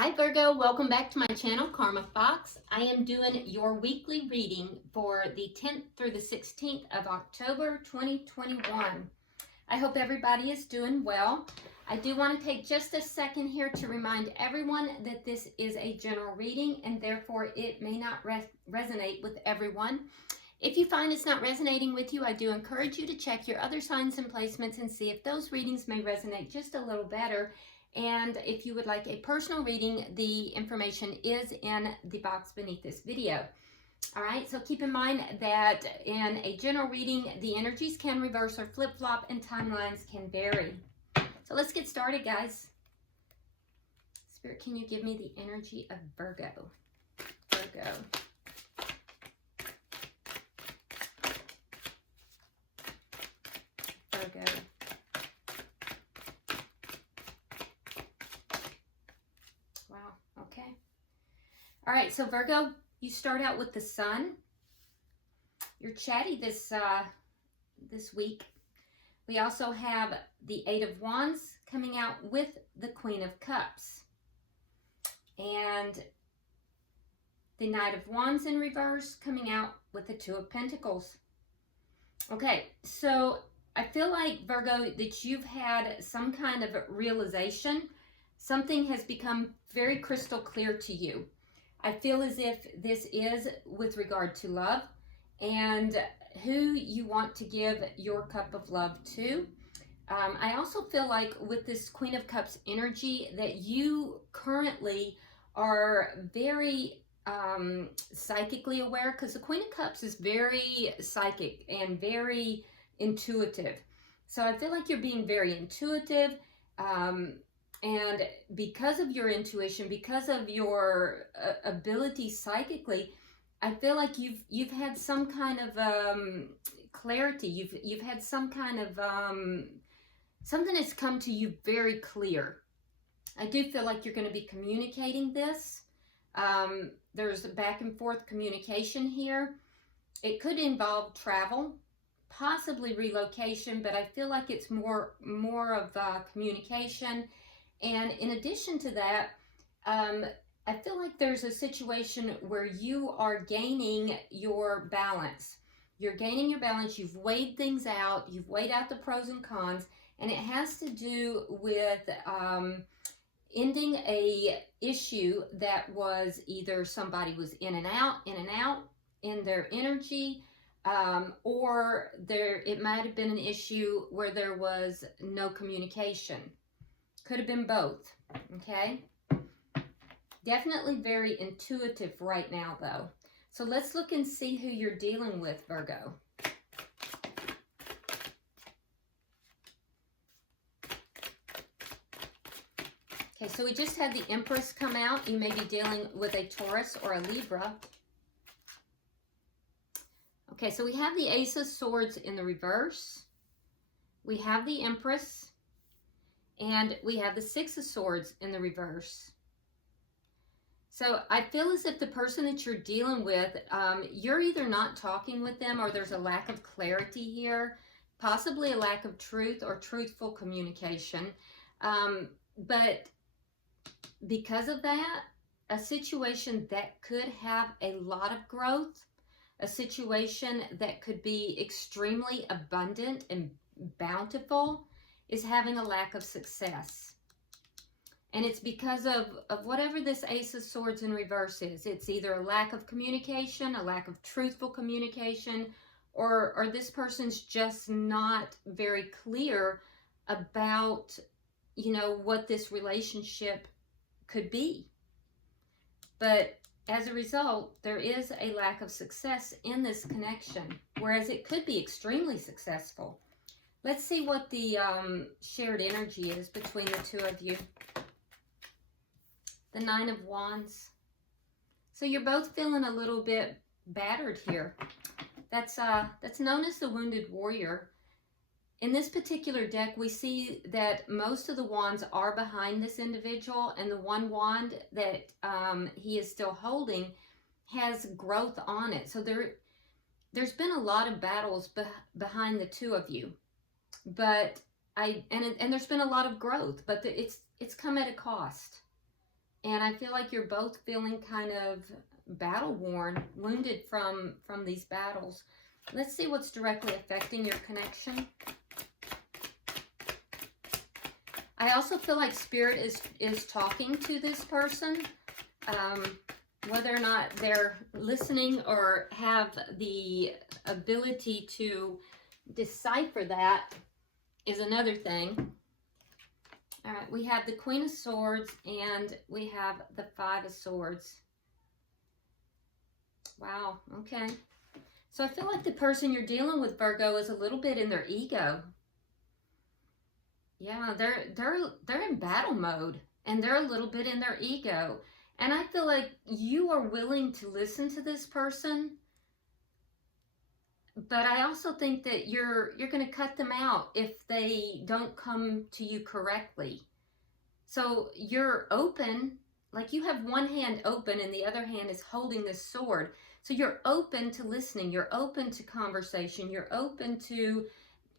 Hi Virgo, welcome back to my channel, Karma Fox. I am doing your weekly reading for the 10th through the 16th of October 2021. I hope everybody is doing well. I do want to take just a second here to remind everyone that this is a general reading and therefore it may not resonate with everyone. If you find it's not resonating with you, I do encourage you to check your other signs and placements and see if those readings may resonate just a little better. And if you would like a personal reading, the information is in the box beneath this video. All right, so keep in mind that in a general reading, the energies can reverse or flip-flop and timelines can vary. So let's get started, guys. Spirit, can you give me the energy of Virgo? Virgo. Virgo. Okay. All right, so Virgo, you start out with the sun. You're chatty this week. We also have the Eight of Wands coming out with the Queen of Cups. And the Knight of Wands in reverse coming out with the Two of Pentacles. Okay, so I feel like, Virgo, that you've had some kind of realization. Something has become very crystal clear to you. I feel as if this is with regard to love and who you want to give your cup of love to. I also feel like with this Queen of Cups energy that you currently are very psychically aware, because the Queen of Cups is very psychic and very intuitive. So I feel like you're being very intuitive. And because of your intuition, because of your ability psychically, I feel like you've had some kind of clarity. You've had some kind of something has come to you very clear. I do feel like you're going to be communicating this. There's a back and forth communication here. It could involve travel, possibly relocation, but I feel like it's more of communication. And in addition to that, I feel like there's a situation where you are gaining your balance. You're gaining your balance. You've weighed things out. You've weighed out the pros and cons. And it has to do with ending a issue that was either somebody was in and out in their energy, or it might have been an issue where there was no communication. Could have been both, okay? Definitely very intuitive right now, though. So let's look and see who you're dealing with, Virgo. Okay, so we just had the Empress come out. You may be dealing with a Taurus or a Libra. Okay, so we have the Ace of Swords in the reverse. We have the Empress. And we have the Six of Swords in the reverse. So I feel as if the person that you're dealing with, you're either not talking with them or there's a lack of clarity here, possibly a lack of truth or truthful communication. But because of that, a situation that could have a lot of growth, a situation that could be extremely abundant and bountiful, is having a lack of success. And it's because of whatever this Ace of Swords in reverse is. It's either a lack of communication, a lack of truthful communication, or this person's just not very clear about, you know, what this relationship could be. But as a result, there is a lack of success in this connection, whereas it could be extremely successful. Let's see what the shared energy is between the two of you. The Nine of Wands. So you're both feeling a little bit battered here. That's known as the Wounded Warrior. In this particular deck, we see that most of the wands are behind this individual, and the one wand that he is still holding has growth on it. So there's been a lot of battles behind the two of you. But and there's been a lot of growth, but it's come at a cost. And I feel like you're both feeling kind of battle worn, wounded from these battles. Let's see what's directly affecting your connection. I also feel like Spirit is talking to this person. Whether or not they're listening or have the ability to decipher that is another thing. All right, we have the Queen of Swords and we have the Five of Swords. Wow, okay. So I feel like the person you're dealing with, Virgo, is a little bit in their ego. Yeah, they're in battle mode and they're a little bit in their ego. And I feel like you are willing to listen to this person, but I also think that you're going to cut them out if they don't come to you correctly. So you're open, like you have one hand open and the other hand is holding this sword. So you're open to listening, you're open to conversation, you're open to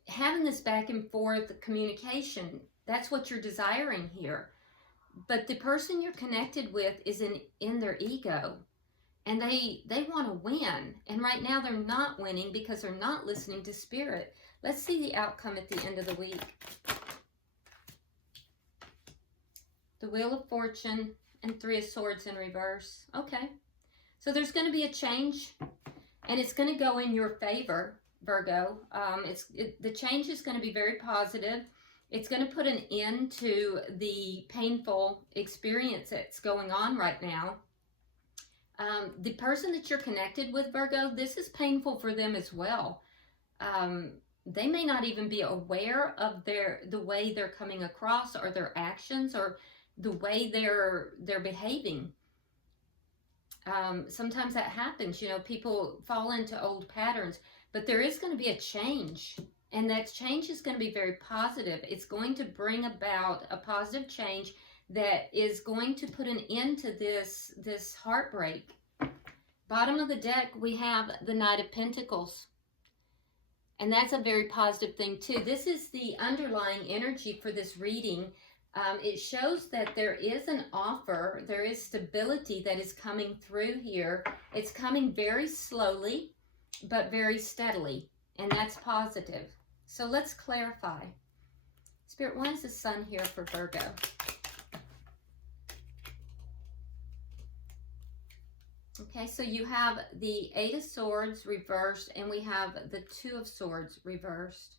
having this back and forth communication. That's what you're desiring here. But the person you're connected with is in their ego. And they want to win. And right now they're not winning because they're not listening to Spirit. Let's see the outcome at the end of the week. The Wheel of Fortune and Three of Swords in reverse. Okay. So there's going to be a change. And it's going to go in your favor, Virgo. The change is going to be very positive. It's going to put an end to the painful experience that's going on right now. The person that you're connected with, Virgo, this is painful for them as well. They may not even be aware of the way they're coming across or their actions or the way they're behaving. Sometimes that happens, you know, people fall into old patterns, but there is going to be a change. And that change is going to be very positive. It's going to bring about a positive change that is going to put an end to this heartbreak. Bottom of the deck, we have the Knight of Pentacles. And that's a very positive thing too. This is the underlying energy for this reading. It shows that there is an offer, there is stability that is coming through here. It's coming very slowly, but very steadily. And that's positive. So let's clarify. Spirit, why is the Sun here for Virgo? Okay, so you have the Eight of Swords reversed and we have the Two of Swords reversed.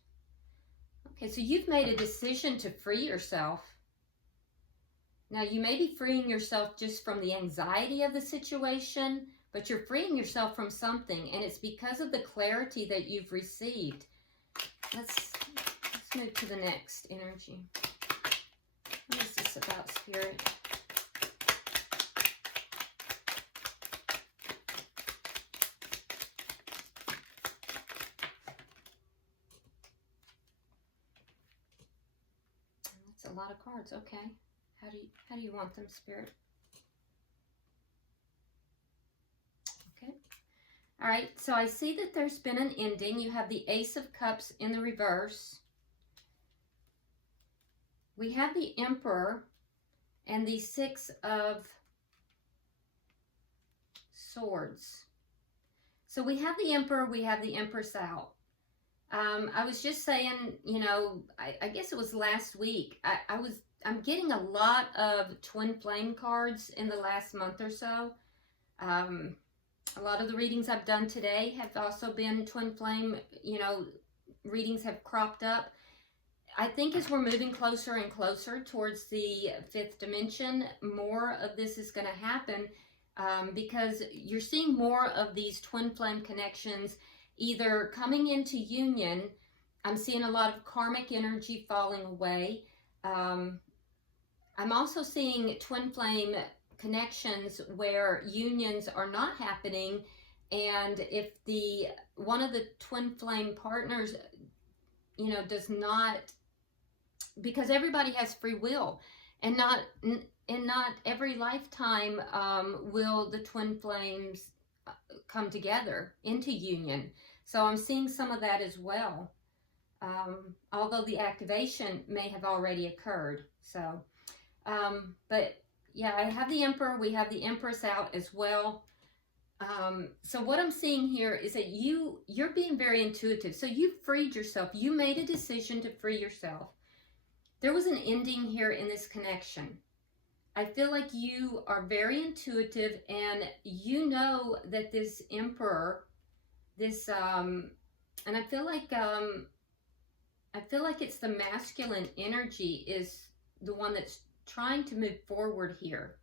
Okay, so you've made a decision to free yourself. Now, you may be freeing yourself just from the anxiety of the situation, but you're freeing yourself from something, and it's because of the clarity that you've received. Let's move to the next energy. What is this about, Spirit? That's a lot of cards. Okay. How do you want them, Spirit? Okay. All right, so I see that there's been an ending. You have the Ace of Cups in the reverse. We have the Emperor and the Six of Swords. So we have the Emperor, we have the Empress out. I was just saying, you know, I guess it was last week. I'm getting a lot of twin flame cards in the last month or so. A lot of the readings I've done today have also been twin flame, you know, readings have cropped up. I think as we're moving closer and closer towards the fifth dimension, more of this is going to happen because you're seeing more of these twin flame connections either coming into union. I'm seeing a lot of karmic energy falling away. I'm also seeing twin flame connections where unions are not happening, and if one of the twin flame partners, you know, does not, because everybody has free will, and not every lifetime will the twin flames come together into union. So I'm seeing some of that as well, although the activation may have already occurred. So but yeah, I have the Emperor. We have the Empress out as well. So what I'm seeing here is that you're being very intuitive. So you freed yourself. You made a decision to free yourself. There was an ending here in this connection. I feel like you are very intuitive, and you know that this Emperor, this, and I feel like it's the masculine energy is the one that's trying to move forward here.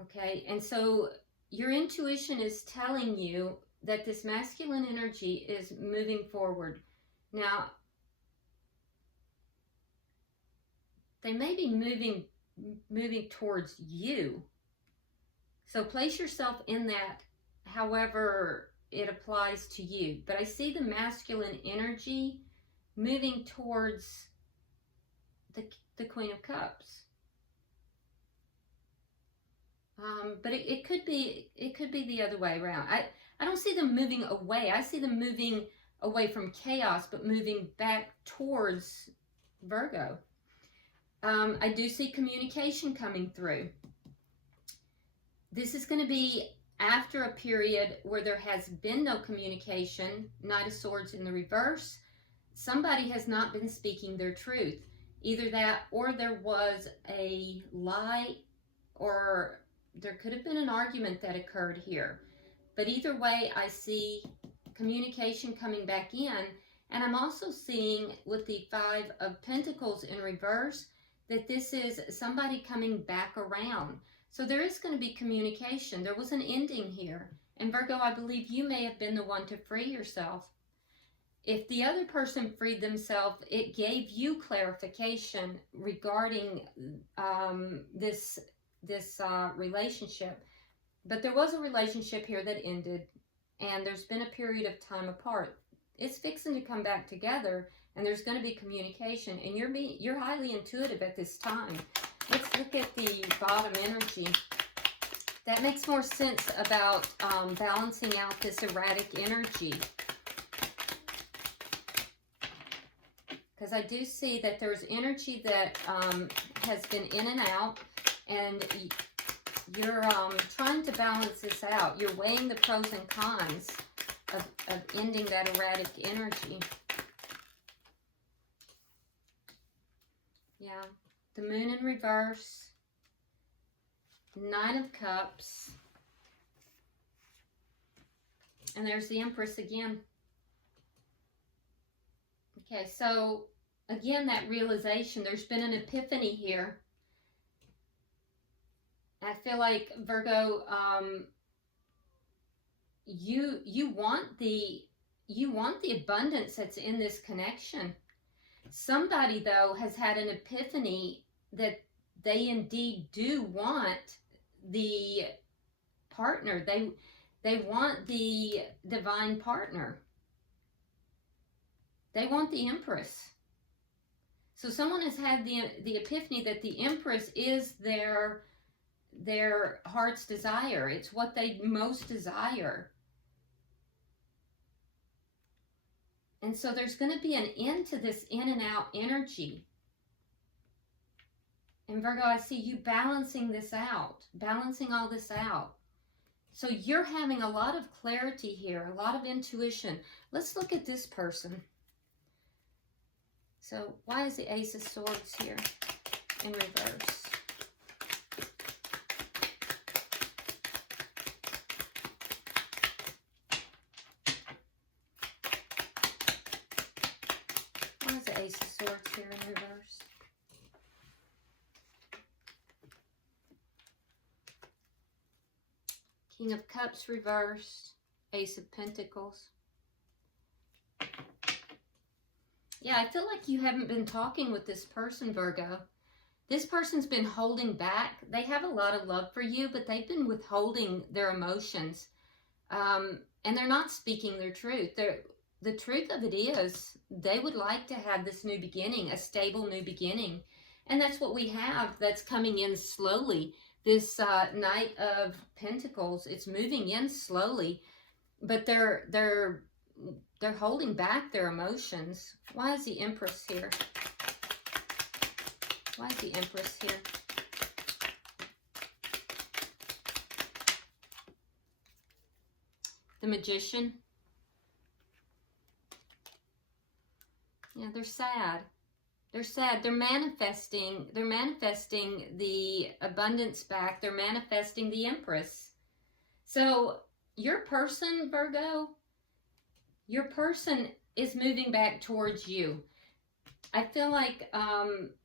Okay, and so your intuition is telling you that this masculine energy is moving forward. Now, they may be moving towards you. So place yourself in that however it applies to you. But I see the masculine energy moving towards the Queen of Cups. But it could be the other way around. I don't see them moving away. I see them moving away from chaos, but moving back towards Virgo. I do see communication coming through. This is going to be after a period where there has been no communication. Knight of Swords in the reverse. Somebody has not been speaking their truth. Either that, or there was a lie, or there could have been an argument that occurred here. But either way, I see communication coming back in. And I'm also seeing with the Five of Pentacles in reverse that this is somebody coming back around. So there is going to be communication. There was an ending here. And Virgo, I believe you may have been the one to free yourself. If the other person freed themselves, it gave you clarification regarding this relationship. But there was a relationship here that ended, and there's been a period of time apart. It's fixing to come back together, and there's going to be communication, and you're highly intuitive at this time. Let's look at the bottom energy. That makes more sense about balancing out this erratic energy. Because I do see that there's energy that has been in and out, and you're trying to balance this out. You're weighing the pros and cons of ending that erratic energy. Yeah. The Moon in reverse. Nine of Cups. And there's the Empress again. Okay, so again, that realization, there's been an epiphany here. I feel like, Virgo, you want the abundance that's in this connection. Somebody, though, has had an epiphany that they indeed do want the partner. They want the divine partner. They want the Empress. So someone has had the epiphany that the Empress is their heart's desire. It's what they most desire. And so there's going to be an end to this in and out energy. And Virgo, I see you balancing this out, balancing all this out. So you're having a lot of clarity here, a lot of intuition. Let's look at this person. So why is the Ace of Swords here in reverse? Why is the Ace of Swords here in reverse? King of Cups reversed. Ace of Pentacles. Yeah, I feel like you haven't been talking with this person, Virgo. This person's been holding back. They have a lot of love for you, but they've been withholding their emotions. And they're not speaking their truth. The truth of it is they would like to have this new beginning, a stable new beginning. And that's what we have that's coming in slowly. This Knight of Pentacles, it's moving in slowly, but they're holding back their emotions. Why is the Empress here? Why is the Empress here? the Magician. Yeah, they're sad. They're sad. They're manifesting the abundance back. They're manifesting the Empress. So your person, Virgo, your person is moving back towards you. I feel like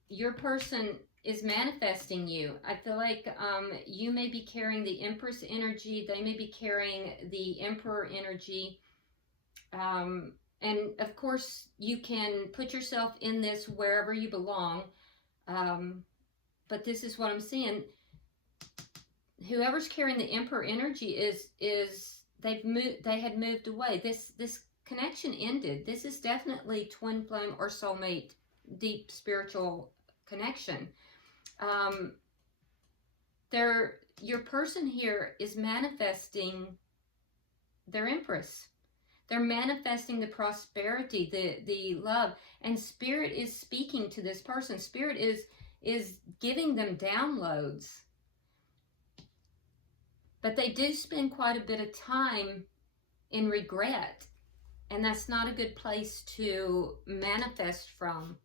your person is manifesting you. I feel like you may be carrying the Empress energy. They may be carrying the Emperor energy. And of course, you can put yourself in this wherever you belong. But this is what I'm seeing. Whoever's carrying the Emperor energy is they had moved away. This connection ended. This is definitely twin flame or soulmate, deep spiritual connection. Your person here is manifesting their Empress. They're manifesting the prosperity, the love, and Spirit is speaking to this person. Spirit is giving them downloads. But they do spend quite a bit of time in regret, and that's not a good place to manifest from.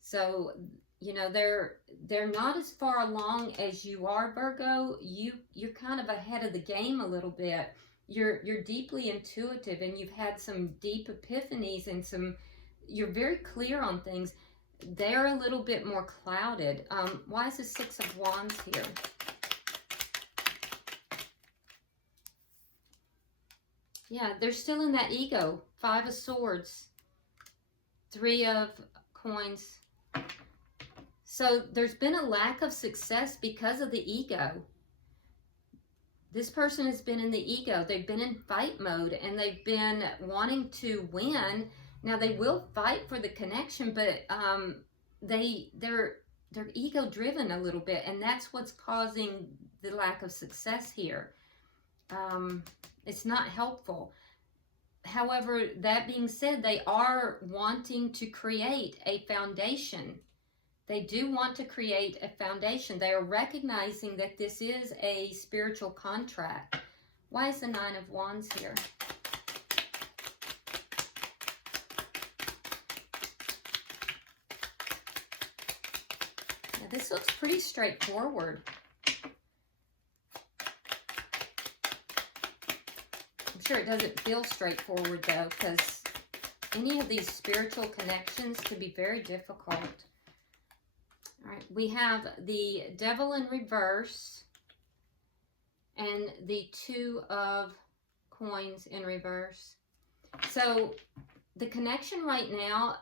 So, you know, they're not as far along as you are, Virgo. You're kind of ahead of the game a little bit. You're deeply intuitive, and you've had some deep epiphanies, and you're very clear on things. They're a little bit more clouded. Why is the Six of Wands here? Yeah, they're still in that ego. Five of Swords. Three of Coins. So there's been a lack of success because of the ego. This person has been in the ego. They've been in fight mode, and they've been wanting to win. Now they will fight for the connection, but they're ego driven a little bit, and that's what's causing the lack of success here. It's not helpful. However, that being said, they are wanting to create a foundation. They do want to create a foundation. They are recognizing that this is a spiritual contract. Why is the Nine of Wands here? Now, this looks pretty straightforward. I'm sure it doesn't feel straightforward, though, because any of these spiritual connections can be very difficult. All right, we have the Devil in reverse and the Two of Coins in reverse. So the connection right now,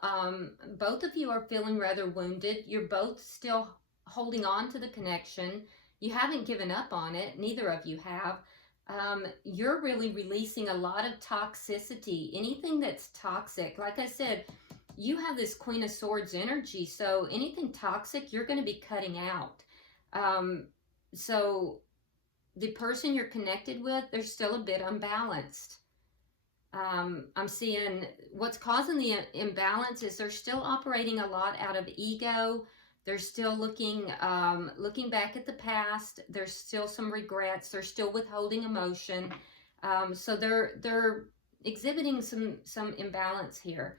both of you are feeling rather wounded. You're both still holding on to the connection. You haven't given up on it. Neither of you have. You're really releasing a lot of toxicity. Anything that's toxic, like I said, you have this Queen of Swords energy, so anything toxic, you're going to be cutting out. So the person you're connected with, they're still a bit unbalanced. I'm seeing what's causing the imbalance is they're still operating a lot out of ego. They're still looking back at the past. There's still some regrets. They're still withholding emotion. So they're exhibiting some imbalance here.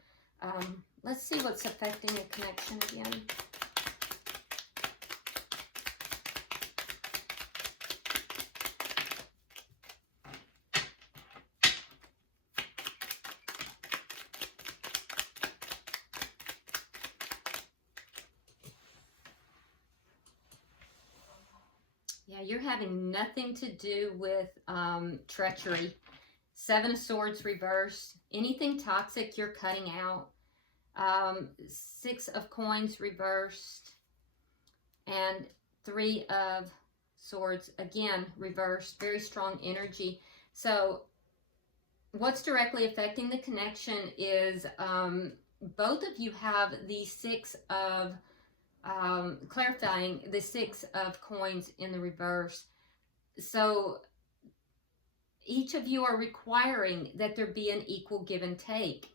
Let's see what's affecting the connection again. Yeah, you're having nothing to do with treachery. Seven of Swords reversed. Anything toxic, you're cutting out. Six of Coins reversed. And Three of Swords, again, reversed. Very strong energy. So what's directly affecting the connection is both of you have the Six of clarifying the Six of Coins in the reverse. So each of you are requiring that there be an equal give and take.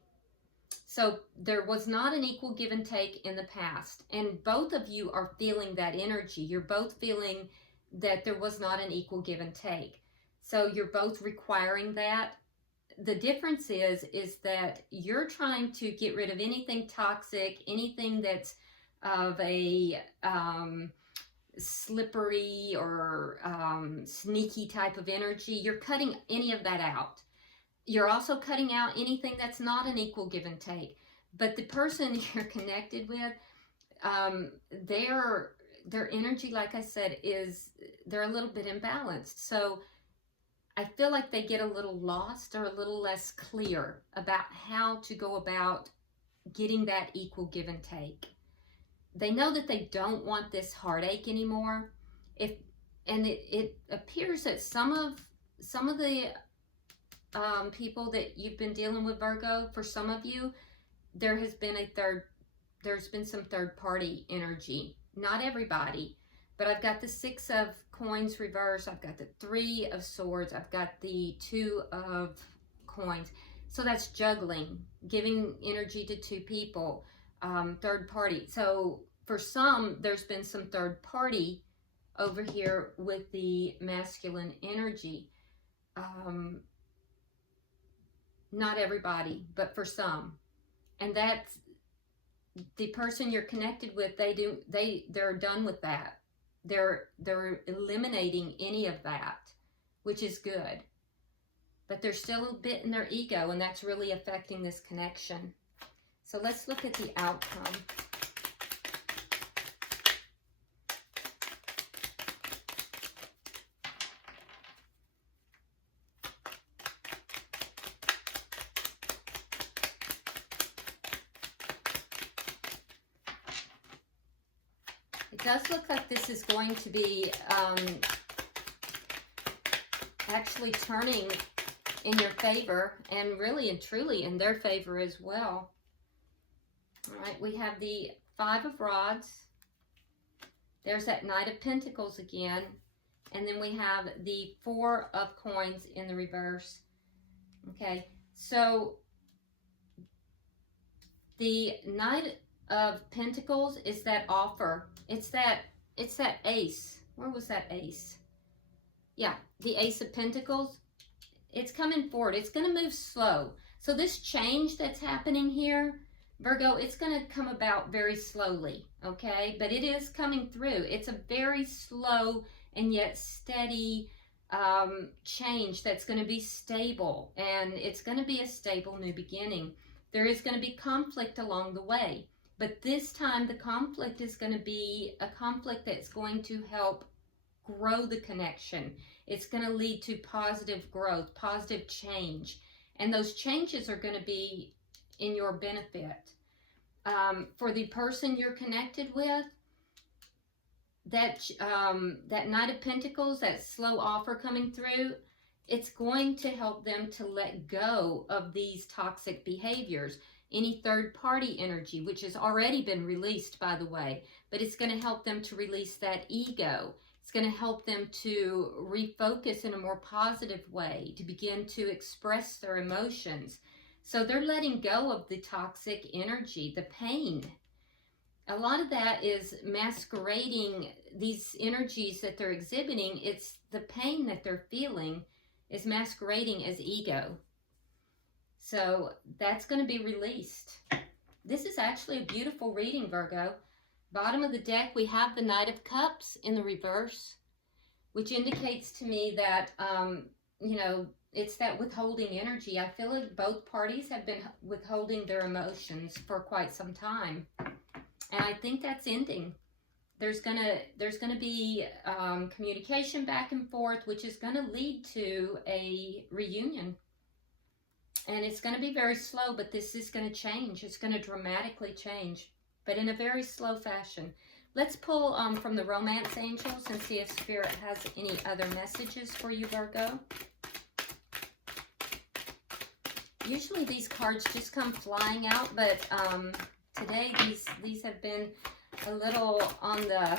So there was not an equal give and take in the past, and both of you are feeling that energy. You're both feeling that there was not an equal give and take. So you're both requiring that. The difference is that you're trying to get rid of anything toxic, anything that's of a slippery or sneaky type of energy. You're cutting any of that out. You're also cutting out anything that's not an equal give and take. But the person you're connected with, their energy, like I said, they're a little bit imbalanced. So I feel like they get a little lost or a little less clear about how to go about getting that equal give and take. They know that they don't want this heartache anymore. It appears that some of the people that you've been dealing with, Virgo, for some of you, there's been some third party energy. Not everybody, but I've got the 6 of coins reversed. I've got the 3 of swords. I've got the 2 of coins. So that's juggling, giving energy to 2 people, third party. So for some, there's been some third party over here with the masculine energy. Not everybody, but for some. And that's the person you're connected with. They're done with that. They're eliminating any of that, which is good. But there's still a bit in their ego, and that's really affecting this connection. So let's look at the outcome. It does look like this is going to be actually turning in your favor, and really and truly in their favor as well. All right, we have the 5 of Rods. There's that Knight of Pentacles again. And then we have the 4 of Coins in the reverse. Okay, so the Knight of Pentacles is that offer. It's that ace. Where was that ace? Yeah, the Ace of Pentacles. It's coming forward. It's going to move slow. So this change that's happening here, Virgo, it's going to come about very slowly, okay? But it is coming through. It's a very slow and yet steady change that's going to be stable. And it's going to be a stable new beginning. There is going to be conflict along the way. But this time the conflict is going to be a conflict that's going to help grow the connection. It's going to lead to positive growth, positive change. And those changes are going to be in your benefit. For the person you're connected with, that Knight of Pentacles, that slow offer coming through, it's going to help them to let go of these toxic behaviors. Any third party energy, which has already been released, by the way, but it's going to help them to release that ego. It's going to help them to refocus in a more positive way, to begin to express their emotions. So they're letting go of the toxic energy, the pain. A lot of that is masquerading these energies that they're exhibiting. It's the pain that they're feeling is masquerading as ego. So that's going to be released. This is actually a beautiful reading, Virgo. Bottom of the deck, we have the Knight of Cups in the reverse, which indicates to me that, you know, it's that withholding energy. I feel like both parties have been withholding their emotions for quite some time. And I think that's ending. There's gonna be communication back and forth, which is going to lead to a reunion. And it's going to be very slow, but this is going to change. It's going to dramatically change, but in a very slow fashion. Let's pull from the Romance Angels and see if Spirit has any other messages for you, Virgo. Usually these cards just come flying out, but today these have been a little on the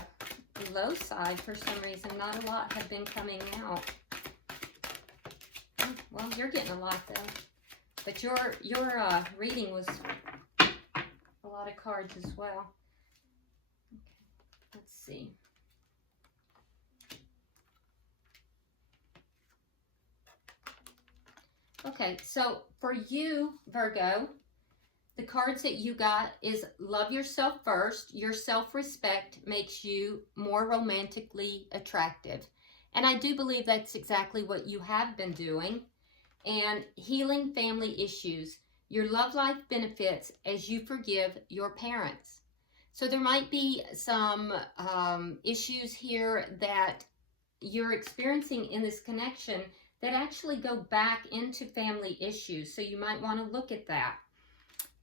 low side for some reason. Not a lot have been coming out. Oh, well, you're getting a lot though. But your reading was a lot of cards as well. Okay, let's see. Okay, so for you, Virgo, the cards that you got is love yourself first. Your self-respect makes you more romantically attractive. And I do believe that's exactly what you have been doing. And healing family issues. Your love life benefits as you forgive your parents. So there might be some issues here that you're experiencing in this connection that actually go back into family issues. So you might want to look at that.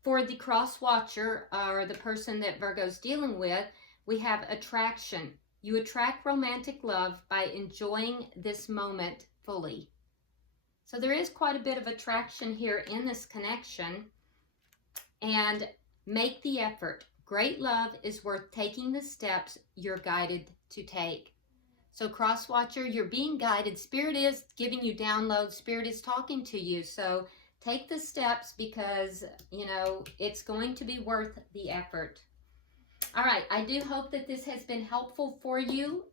For the cross watcher, or the person that Virgo's dealing with, we have attraction. You attract romantic love by enjoying this moment fully. So there is quite a bit of attraction here in this connection. And make the effort. Great love is worth taking the steps you're guided to take. So cross watcher, you're being guided. Spirit is giving you downloads. Spirit is talking to you. So take the steps because, you know, it's going to be worth the effort. All right, I do hope that this has been helpful for you.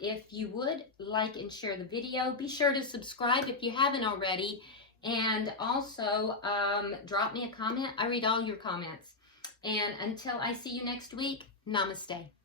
If you would like and share the video, be sure to subscribe if you haven't already. And also drop me a comment. I read all your comments. And until I see you next week, namaste.